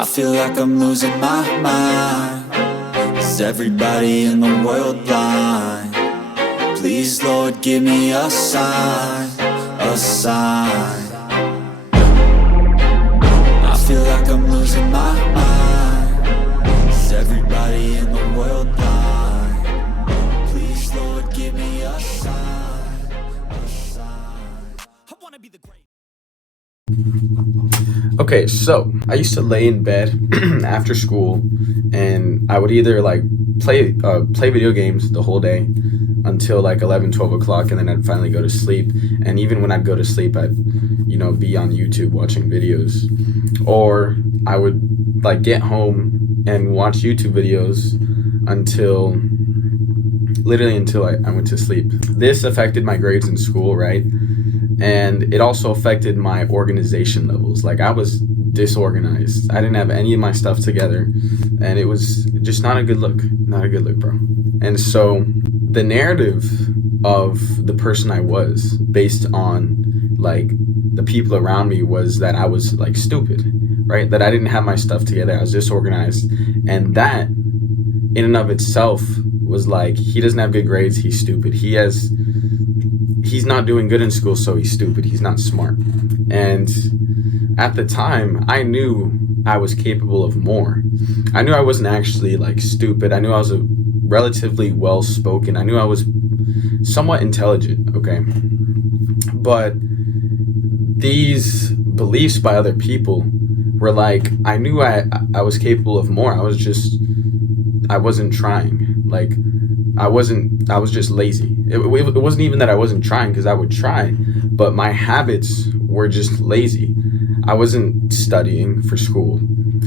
I feel like I'm losing my mind. Is everybody in the world blind? Please, Lord, give me a sign, a sign. I feel like I'm losing my mind. Is everybody in the world blind? Please, Lord, give me a sign, a sign. I wanna be the great. Okay, so I used to lay in bed after school, and I would either like play video games the whole day until like 11, 12 o'clock, and then I'd finally go to sleep. And even when I'd go to sleep, I'd be on YouTube watching videos, or I would like get home and watch YouTube videos until I went to sleep. This affected my grades in school, right? And it also affected my organization levels. Like, I was disorganized. I didn't have any of my stuff together, and it was just not a good look. Not a good look, bro. And so the narrative of the person I was, based on like the people around me, was that I was like stupid, right? That I didn't have my stuff together. I was disorganized, and that in and of itself was like, he doesn't have good grades, he's stupid. He's not doing good in school, so he's stupid. He's not smart. And at the time, I knew I was capable of more. I knew I wasn't actually like stupid. I knew I was a relatively well-spoken. I knew I was somewhat intelligent, okay? But these beliefs by other people were like, I knew I was capable of more. I wasn't trying. Like, I was just lazy. It wasn't even that I wasn't trying, because I would try, but my habits were just lazy. I wasn't studying for school.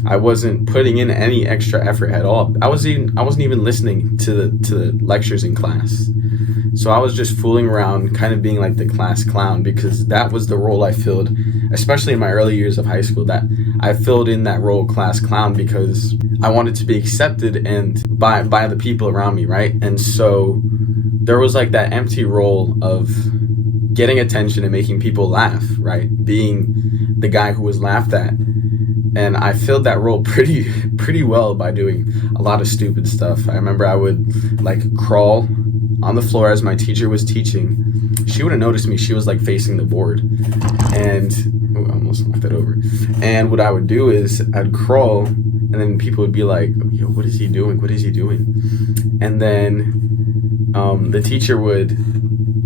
I wasn't putting in any extra effort at all. I wasn't even listening to the lectures in class. So I was just fooling around, kind of being like the class clown, because that was the role I filled, especially in my early years of high school. That I filled in that role, class clown, because I wanted to be accepted and by the people around me, right? And so there was like that empty role of getting attention and making people laugh, right? Being the guy who was laughed at. And I filled that role pretty well by doing a lot of stupid stuff. I remember I would like crawl on the floor as my teacher was teaching. She wouldn't notice me. She was like facing the board, and I almost knocked that over. And what I would do is I'd crawl, and then people would be like, "Yo, what is he doing? What is he doing?" And then the teacher would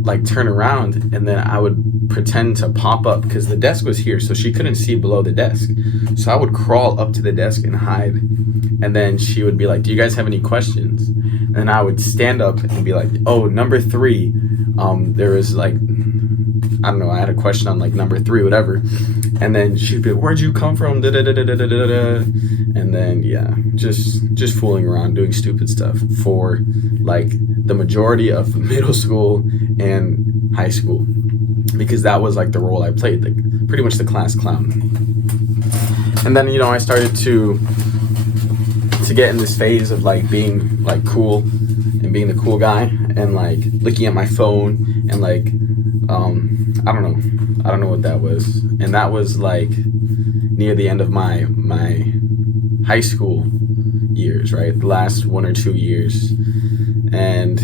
like turn around, and then I would pretend to pop up, because the desk was here, so she couldn't see below the desk. So I would crawl up to the desk and hide, and then she would be like, "Do you guys have any questions?" And I would stand up and be like, "Oh, number 3, there was like, I don't know, I had a question on like number 3, whatever." And then she'd be like, "Where'd you come from?" Da, da, da, da, da, da, da. And then yeah, just fooling around, doing stupid stuff for like the majority of middle school and high school, because that was like the role I played, like pretty much the class clown. And then I started to get in this phase of like being like cool and being the cool guy, and like looking at my phone, and like I don't know what that was. And that was like near the end of my high school years, right? The last 1 or 2 years. And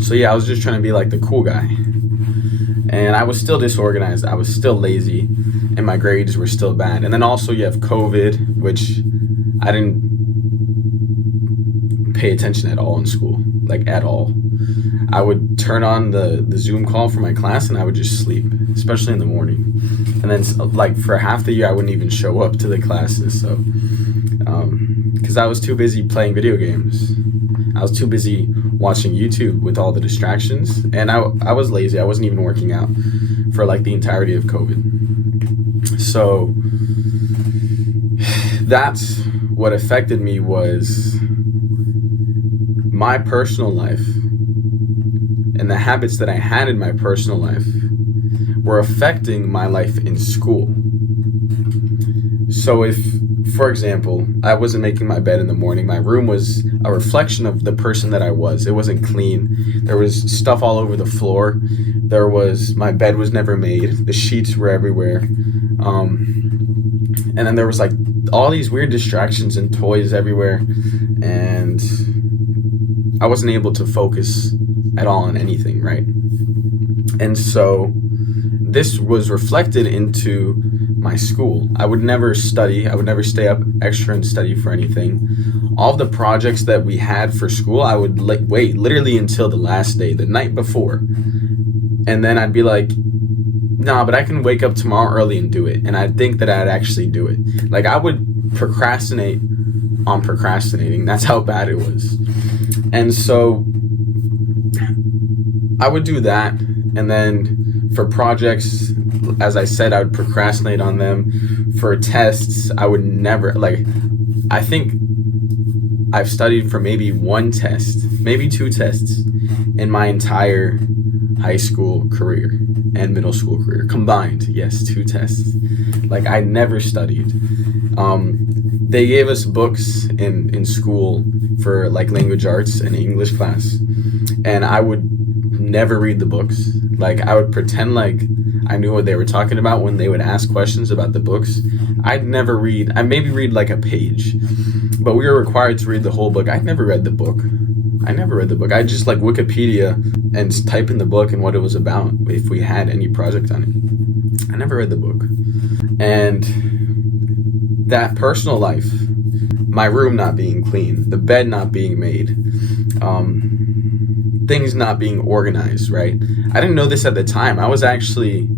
so yeah, I was just trying to be like the cool guy, and I was still disorganized, I was still lazy, and my grades were still bad. And then also you have COVID, which I didn't pay attention at all in school, like at all. I would turn on the Zoom call for my class, and I would just sleep, especially in the morning. And then like for half the year I wouldn't even show up to the classes, so because I was too busy playing video games. I was too busy watching YouTube with all the distractions, and I was lazy. I wasn't even working out for like the entirety of COVID. So that's what affected me, was my personal life, and the habits that I had in my personal life were affecting my life in school. So if, for example, I wasn't making my bed in the morning, my room was a reflection of the person that I was. It wasn't clean. There was stuff all over the floor. My bed was never made. The sheets were everywhere. And then there was like all these weird distractions and toys everywhere, and I wasn't able to focus at all on anything, right? And so this was reflected into my school. I would never study. I would never stay up extra and study for anything. All of the projects that we had for school, I would wait literally until the last day, the night before. And then I'd be like, nah, but I can wake up tomorrow early and do it. And I'd think that I'd actually do it. Like, I would procrastinate on procrastinating. That's how bad it was. And so I would do that. And then for projects, as I said, I would procrastinate on them. For tests, I would never, like, I think I've studied for maybe one test, maybe two tests in my entire high school career and middle school career combined. Yes, two tests. Like, I never studied. They gave us books in school for like language arts and English class, and I would never read the books. Like, I would pretend like I knew what they were talking about when they would ask questions about the books. I'd never read. I maybe read like a page, but we were required to read the whole book. I'd never read the book. I just like Wikipedia and type in the book and what it was about if we had any project on it. I never read the book. And that personal life, my room not being clean, the bed not being made, things not being organized, right? I didn't know this at the time. I was actually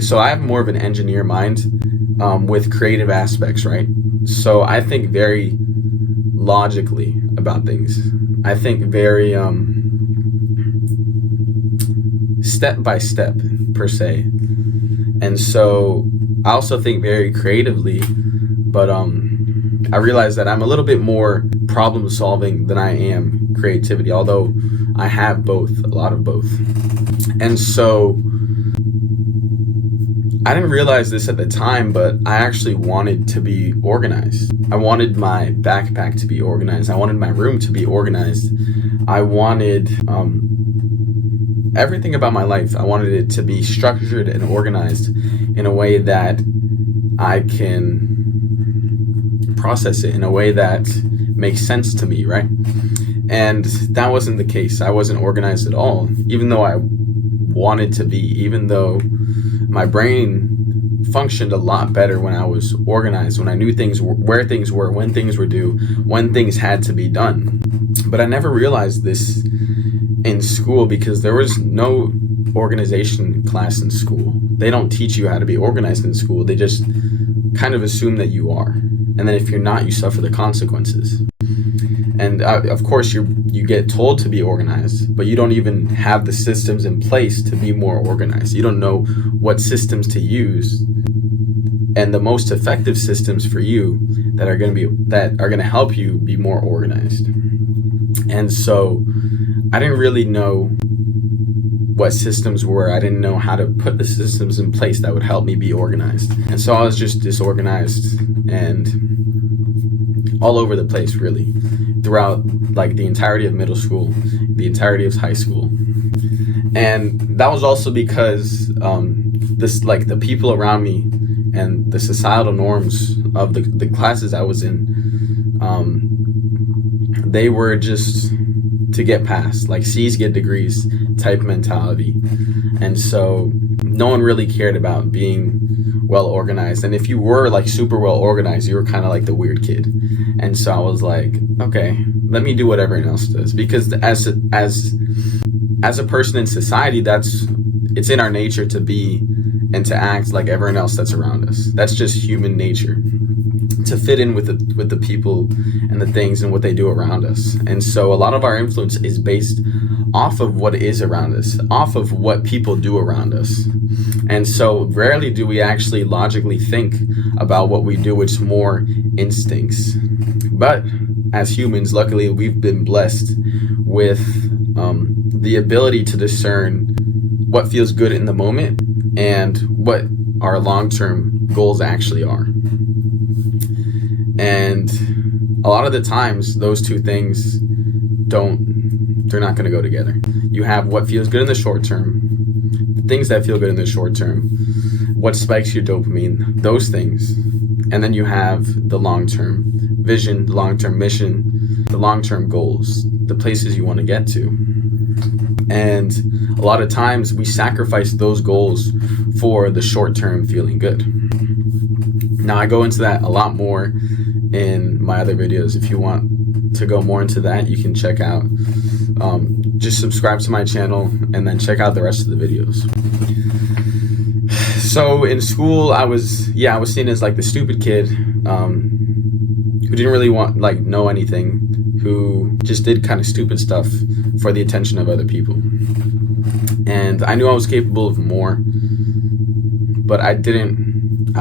so I have more of an engineer mind with creative aspects, right? So I think very logically about things. I think very step by step, per se. And so I also think very creatively, but I realize that I'm a little bit more problem solving than I am creativity, although I have both, a lot of both. And so I didn't realize this at the time, but I actually wanted to be organized. I wanted my backpack to be organized. I wanted my room to be organized. I wanted everything about my life. I wanted it to be structured and organized in a way that I can process it in a way that makes sense to me, right? And that wasn't the case. I wasn't organized at all, even though I wanted to be, even though my brain functioned a lot better when I was organized, when I knew things, where things were, when things were due, when things had to be done. But I never realized this in school because there was no organization class in school. They don't teach you how to be organized in school. They just kind of assume that you are. And then if you're not, you suffer the consequences. And of course, you get told to be organized, but you don't even have the systems in place to be more organized. You don't know what systems to use and the most effective systems for you that are going to help you be more organized. And so I didn't really know what systems were. I didn't know how to put the systems in place that would help me be organized. And so I was just disorganized and all over the place, really, throughout like the entirety of middle school, the entirety of high school. And that was also because the people around me and the societal norms of the classes I was in, they were just to get past, like C's get degrees type mentality. And so no one really cared about being well organized. And if you were like super well organized, you were kind of like the weird kid. And so I was like, okay, let me do what everyone else does, because as a person in society, it's in our nature to be and to act like everyone else that's around us. That's just human nature, to fit in with the people and the things and what they do around us. And so a lot of our influence is based off of what is around us, off of what people do around us. And so rarely do we actually logically think about what we do. It's more instincts. But as humans, luckily, we've been blessed with the ability to discern what feels good in the moment and what our long-term goals actually are. And a lot of the times, those two things they're not going to go together. You have what feels good in the short term, things that feel good in the short term, what spikes your dopamine, those things. And then you have the long-term vision, the long-term mission, the long-term goals, the places you want to get to. And a lot of times we sacrifice those goals for the short-term feeling good. Now, I go into that a lot more in my other videos. If you want to go more into that, you can check out, just subscribe to my channel and then check out the rest of the videos. So in school, I was seen as like the stupid kid, who didn't really know anything, who just did kind of stupid stuff for the attention of other people. And I knew I was capable of more, but I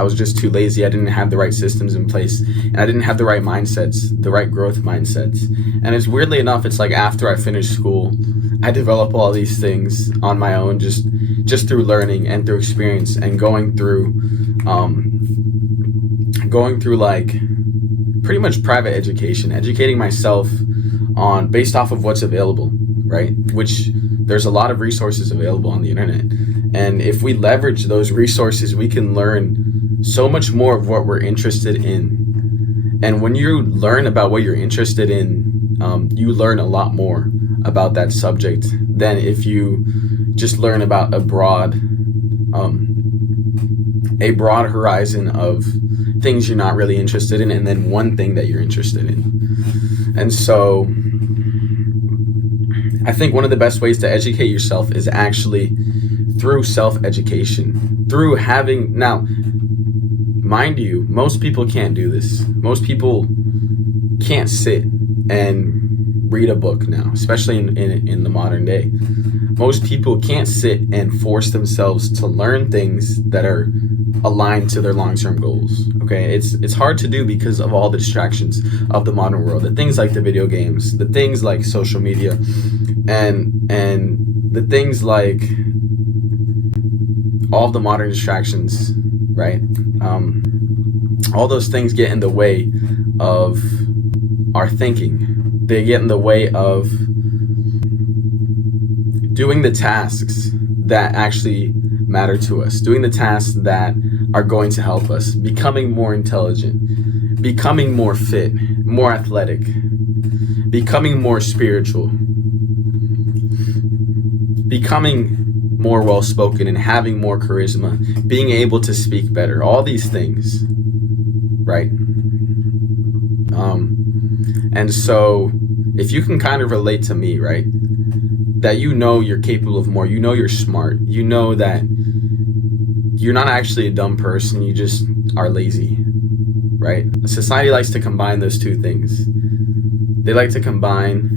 was just too lazy. I didn't have the right systems in place, and I didn't have the right mindsets, the right growth mindsets. And it's weirdly enough, it's like after I finished school, I develop all these things on my own, just through learning and through experience and going through like pretty much private education, educating myself based off of what's available, right? Which there's a lot of resources available on the internet. And if we leverage those resources, we can learn so much more of what we're interested in. And when you learn about what you're interested in, you learn a lot more about that subject than if you just learn about a broad horizon of things you're not really interested in, and then one thing that you're interested in. And so I think one of the best ways to educate yourself is actually through self-education, through having, now, mind you, most people can't do this. Most people can't sit and read a book now, especially in the modern day. Most people can't sit and force themselves to learn things that are aligned to their long-term goals. Okay, it's hard to do because of all the distractions of the modern world, the things like the video games, the things like social media, and the things like all of the modern distractions, right? All those things get in the way of our thinking. They get in the way of doing the tasks that actually matter to us, doing the tasks that are going to help us, becoming more intelligent, becoming more fit, more athletic, becoming more spiritual, becoming more well-spoken and having more charisma, being able to speak better, all these things, right? And so if you can kind of relate to me, right, that you know you're capable of more, you know you're smart, you know that you're not actually a dumb person, you just are lazy, right? Society likes to combine those two things. They like to combine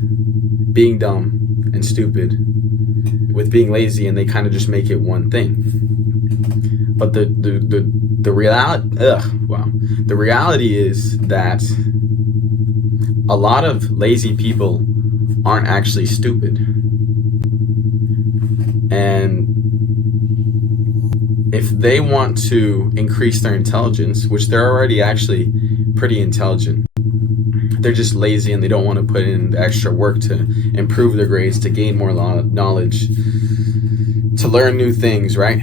being dumb and stupid with being lazy, and they kind of just make it one thing. But the reality is that a lot of lazy people aren't actually stupid. And if they want to increase their intelligence, which they're already actually pretty intelligent, they're just lazy and they don't want to put in the extra work to improve their grades, to gain more knowledge, to learn new things, right?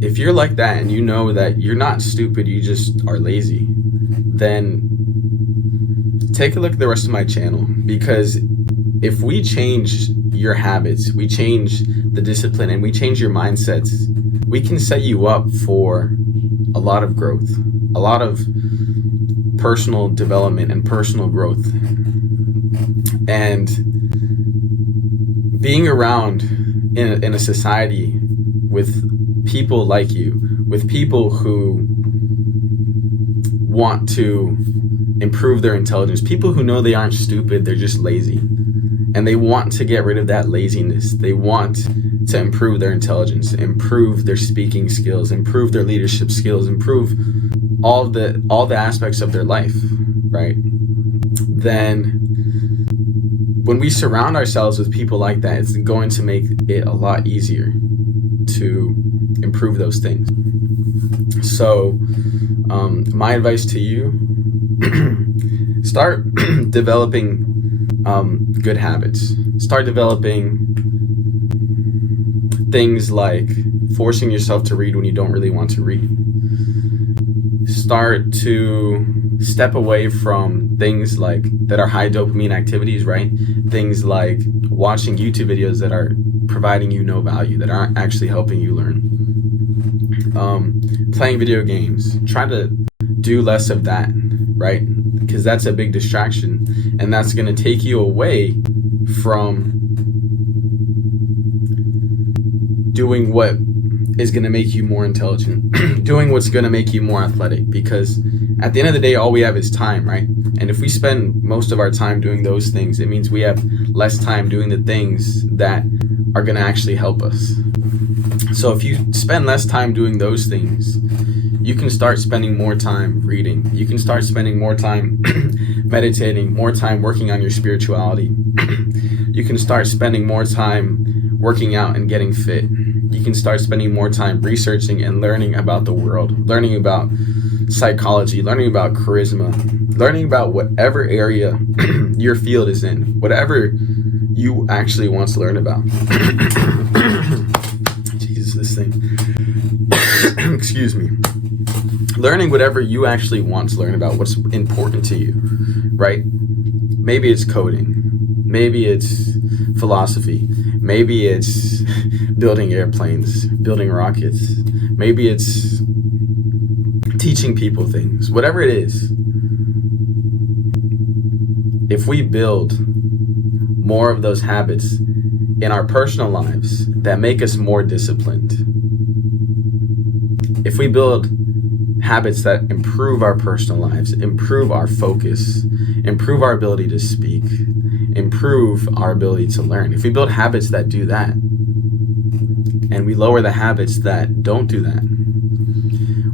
If you're like that and you know that you're not stupid, you just are lazy, then take a look at the rest of my channel, because if we change your habits, we change the discipline, and we change your mindsets, we can set you up for a lot of growth, a lot of personal development and personal growth. And being around in a society with people like you, with people who want to improve their intelligence, people who know they aren't stupid, they're just lazy, and they want to get rid of that laziness. They want to improve their intelligence, improve their speaking skills, improve their leadership skills, improve all the aspects of their life, right? Then when we surround ourselves with people like that, it's going to make it a lot easier to improve those things. So my advice to you, start developing good habits. Start developing things like forcing yourself to read when you don't really want to read. Start to step away from things like that are high dopamine activities, right? Things like watching YouTube videos that are providing you no value, that aren't actually helping you learn. Playing video games. Try to do less of that, right? Because that's a big distraction, and that's going to take you away from doing what is going to make you more intelligent, doing what's going to make you more athletic, because at the end of the day, all we have is time, right? And if we spend most of our time doing those things, it means we have less time doing the things that are going to actually help us. So if you spend less time doing those things, you can start spending more time reading. You can start spending more time meditating, more time working on your spirituality. You can start spending more time working out and getting fit. You can start spending more time researching and learning about the world, learning about psychology, learning about charisma, learning about whatever area your field is in, whatever you actually want to learn about. Jesus, this thing. Excuse me. Learning whatever you actually want to learn about, what's important to you, right? Maybe it's coding. Maybe it's philosophy. Maybe it's building airplanes, building rockets. Maybe it's teaching people things. Whatever it is, if we build more of those habits in our personal lives that make us more disciplined, if we build habits that improve our personal lives, improve our focus, improve our ability to speak, improve our ability to learn, if we build habits that do that, and we lower the habits that don't do that,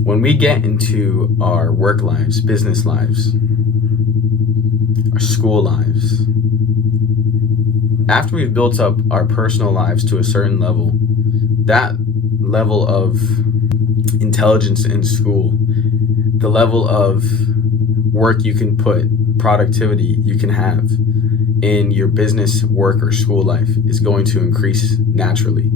when we get into our work lives, business lives, our school lives, after we've built up our personal lives to a certain level, that level of intelligence in school, the level of work you can put, productivity you can have in your business, work, or school life is going to increase naturally.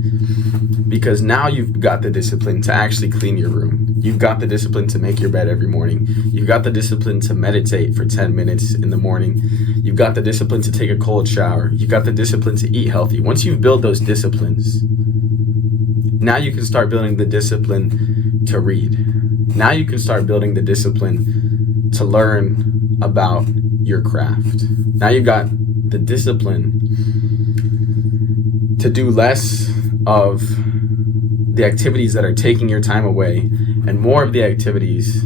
Because now you've got the discipline to actually clean your room. You've got the discipline to make your bed every morning. You've got the discipline to meditate for 10 minutes in the morning. You've got the discipline to take a cold shower. You've got the discipline to eat healthy. Once you build those disciplines, now you can start building the discipline to read. Now you can start building the discipline to learn about your craft. Now you've got the discipline to do less of the activities that are taking your time away and more of the activities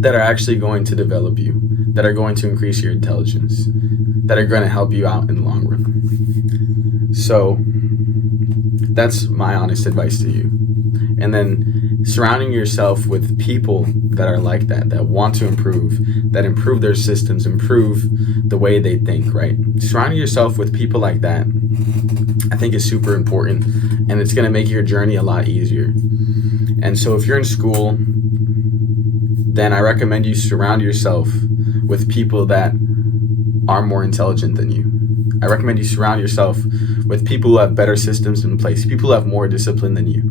that are actually going to develop you, that are going to increase your intelligence, that are going to help you out in the long run. So that's my honest advice to you. And then surrounding yourself with people that are like that, that want to improve, that improve their systems, improve the way they think, right? Surrounding yourself with people like that, I think, is super important, and it's going to make your journey a lot easier. And so if you're in school, then I recommend you surround yourself with people that are more intelligent than you. I recommend you surround yourself with people who have better systems in place, people who have more discipline than you,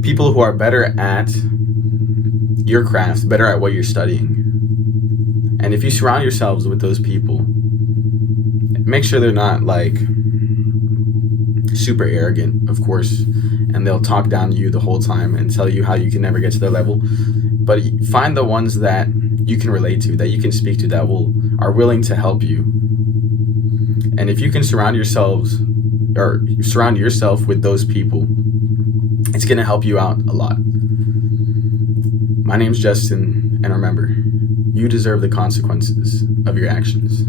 people who are better at your craft, better at what you're studying. And if you surround yourselves with those people, make sure they're not like super arrogant, of course, and they'll talk down to you the whole time and tell you how you can never get to their level. But find the ones that you can relate to, that you can speak to, that are willing to help you. And if you can surround yourself with those people, it's going to help you out a lot. My name's Justin, and remember, you deserve the consequences of your actions.